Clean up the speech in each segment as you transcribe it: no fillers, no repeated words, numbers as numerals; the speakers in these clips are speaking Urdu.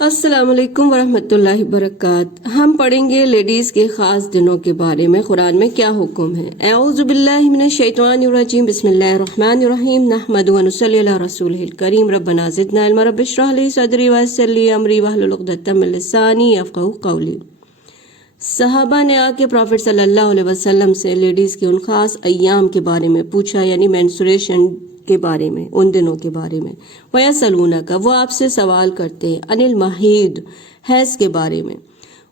السلام علیکم ورحمۃ وبرکاتہ۔ ہم پڑھیں گے لیڈیز کے خاص دنوں کے بارے میں قرآن میں کیا حکم ہے۔ اعوذ باللہ من الشیطان الرجیم، بسم اللہ الرحمن الرحیم، نحمد و نصلی علی رسولہ الکریم، ربنا زدنا علما، رب اشرح لی صدری ویسر لی امری واحلل عقدۃ من لسانی یفقہوا قولی۔ صحابہ نے آ کے پروفٹ صلی اللہ علیہ وسلم سے لیڈیز کے ان خاص ایام کے بارے میں پوچھا، یعنی مینسوریشن کے بارے میں، ان دنوں کے بارے میں۔ وَيَسْأَلُونَكَ، وہ آپ سے سوال کرتے ہیں، عن المحیض، حیض کے بارے میں۔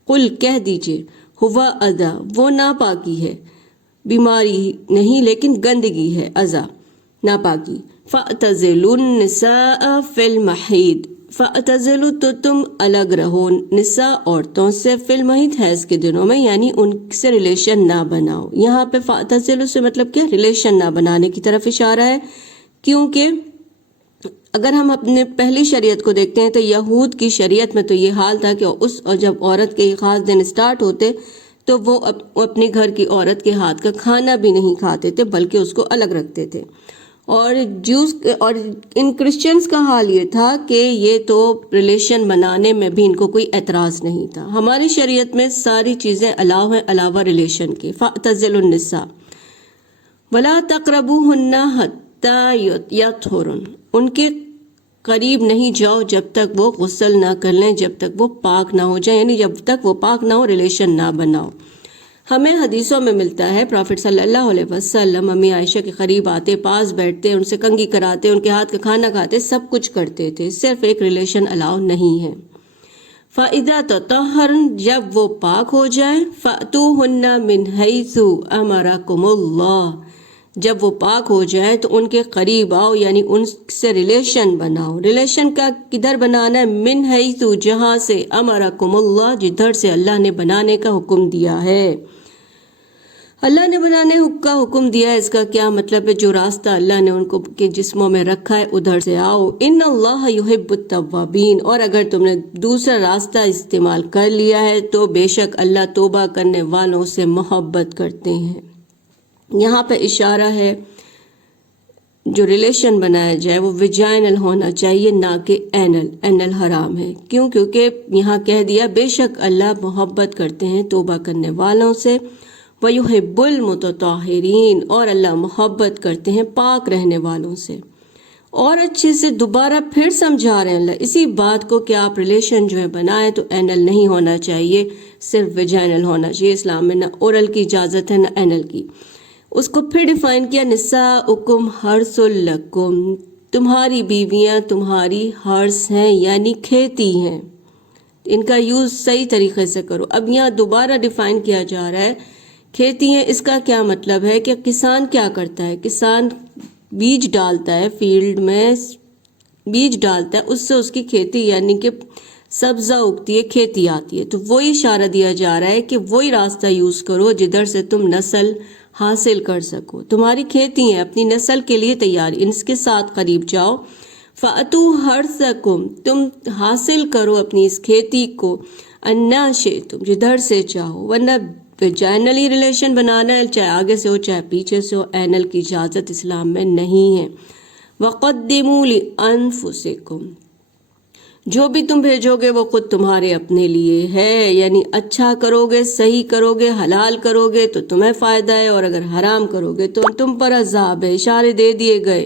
قل، کہہ دیجئے، ہوا اذی، وہ ناپاکی ہے، بیماری نہیں لیکن گندگی ہے، اذی، ناپاکی۔ فَاعْتَزِلُوا النِّسَاءَ فِي الْمَحِيضِ، فَاعْتَزِلُوا، تو تم الگ رہو، نساء عورتوں سے، فی المحیض حیض کے دنوں میں، یعنی ان سے ریلیشن نہ بناؤ۔ یہاں پہ فَاعْتَزِلُوا سے مطلب کیا، ریلیشن نہ بنانے کی طرف اشارہ ہے، کیونکہ اگر ہم اپنے پہلی شریعت کو دیکھتے ہیں تو یہود کی شریعت میں تو یہ حال تھا کہ جب عورت کے خاص دن سٹارٹ ہوتے تو وہ اپنے گھر کی عورت کے ہاتھ کا کھانا بھی نہیں کھاتے تھے، بلکہ اس کو الگ رکھتے تھے۔ اور اور ان کرسچنز کا حال یہ تھا کہ یہ تو ریلیشن بنانے میں بھی ان کو کوئی اعتراض نہیں تھا۔ ہماری شریعت میں ساری چیزیں الاؤ ہیں علاوہ ریلیشن کے۔ فَاعْتَزِلُوا النِّسَاءَ وَلَا تَقْرَبُوهُنَّ حَتَّىٰ یطہرن، ان کے قریب نہیں جاؤ جب تک وہ غسل نہ کر لیں، جب تک وہ پاک نہ ہو جائیں، یعنی جب تک وہ پاک نہ ہو ریلیشن نہ بناؤ۔ ہمیں حدیثوں میں ملتا ہے پروفٹ صلی اللہ علیہ وسلم امی عائشہ کے قریب آتے، پاس بیٹھتے، ان سے کنگھی کراتے، ان کے ہاتھ کا کھانا کھاتے، سب کچھ کرتے تھے، صرف ایک ریلیشن الاؤ نہیں ہے۔ فَإِذَا تَطَهَّرْنَ، جب وہ پاک ہو جائیں، فَأْتُوهُنَّ مِنْ حَيْثُ أَمَرَكُمُ اللَّهُ، جب وہ پاک ہو جائیں تو ان کے قریب آؤ، یعنی ان سے ریلیشن بناؤ۔ ریلیشن کا کدھر بنانا ہے؟ من حیث، جہاں سے، امرکم اللہ، جدھر سے اللہ نے بنانے کا حکم دیا ہے۔ اللہ نے بنانے کا حکم دیا ہے، اس کا کیا مطلب ہے؟ جو راستہ اللہ نے ان کو کے جسموں میں رکھا ہے ادھر سے آؤ۔ ان اللہ یحب التوابین، اور اگر تم نے دوسرا راستہ استعمال کر لیا ہے تو بے شک اللہ توبہ کرنے والوں سے محبت کرتے ہیں۔ یہاں پہ اشارہ ہے جو ریلیشن بنایا جائے وہ ویجائنل ہونا چاہیے، نہ کہ اینل۔ اینل حرام ہے، کیوں؟ کیونکہ یہاں کہہ دیا بے شک اللہ محبت کرتے ہیں توبہ کرنے والوں سے۔ وَيُحِبُّ الْمُتَطَہِّرِينَ، اور اللہ محبت کرتے ہیں پاک رہنے والوں سے۔ اور اچھے سے دوبارہ پھر سمجھا رہے ہیں اللہ اسی بات کو کہ آپ ریلیشن جو ہے بنائیں تو اینل نہیں ہونا چاہیے، صرف ویجائنل ہونا چاہیے۔ اسلام میں نہ اورل کی اجازت ہے نہ اینل کی۔ اس کو پھر ڈیفائن کیا، نساؤکم حرث لکم، تمہاری بیویاں تمہاری حرث ہیں، یعنی کھیتی ہیں۔ ان کا یوز صحیح طریقے سے کرو۔ اب یہاں دوبارہ ڈیفائن کیا جا رہا ہے کھیتی ہیں، اس کا کیا مطلب ہے کہ کسان کیا کرتا ہے؟ کسان بیج ڈالتا ہے، فیلڈ میں بیج ڈالتا ہے، اس سے اس کی کھیتی یعنی کہ سبزہ اگتی ہے، کھیتی آتی ہے۔ تو وہی اشارہ دیا جا رہا ہے کہ وہی راستہ یوز کرو جدھر سے تم نسل حاصل کر سکو۔ تمہاری کھیتی ہے، اپنی نسل کے لیے تیاری، ان کے ساتھ قریب جاؤ۔ فَأْتُوا حَرْثَكُمْ، تم حاصل کرو اپنی اس کھیتی کو، اَنَّا شِئْتُمْ، جدھر سے چاہو۔ ورنہ ویجائنلی ریلیشن بنانا ہے، چاہے آگے سے ہو چاہے پیچھے سے ہو، اینل کی اجازت اسلام میں نہیں ہے۔ وَقَدِّمُوا لِأَنفُسِكُمْ، جو بھی تم بھیجو گے وہ خود تمہارے اپنے لیے ہے، یعنی اچھا کرو گے، صحیح کرو گے، حلال کرو گے تو تمہیں فائدہ ہے، اور اگر حرام کرو گے تو تم پر عذاب ہے۔ اشارے دے دیے گئے،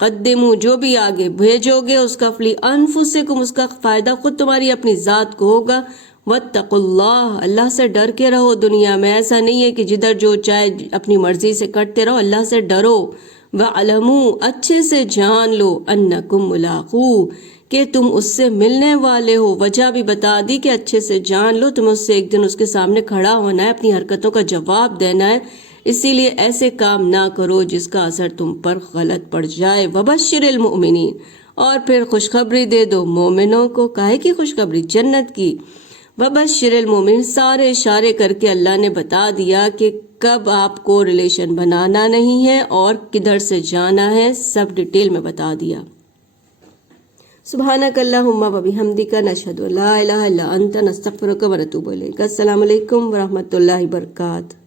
قدمو، جو بھی آگے بھیجو گے اس کا فلی انفسکم، اس کا فائدہ خود تمہاری اپنی ذات کو ہوگا۔ واتقوا اللہ، اللہ سے ڈر کے رہو دنیا میں۔ ایسا نہیں ہے کہ جدھر جو چاہے اپنی مرضی سے کرتے رہو، اللہ سے ڈرو۔ وَعْلَمُوا، اچھے سے جان لو، أَنَّكُمْ مُلَاقُوهُ، کہ تم اس سے ملنے والے ہو۔ وجہ بھی بتا دی کہ اچھے سے جان لو، تم اس سے ایک دن اس کے سامنے کھڑا ہونا ہے، اپنی حرکتوں کا جواب دینا ہے، اسی لیے ایسے کام نہ کرو جس کا اثر تم پر غلط پڑ جائے۔ وَبَشِّرِ الْمُؤْمِنِينَ، اور پھر خوشخبری دے دو مومنوں کو۔ کاہے کی خوشخبری؟ جنت کی۔ وَبَشِّرِ الْمُؤْمِنِينَ، سارے اشارے کر کے اللہ نے بتا دیا کہ کب آپ کو ریلیشن بنانا نہیں ہے اور کدھر سے جانا ہے، سب ڈیٹیل میں بتا دیا۔ سبحانک اللہم و بحمدک، نشہد ان لا الہ الا انت، نستغفرک و نتوب الیک۔ السلام علیکم ورحمۃ اللہ وبرکاتہ۔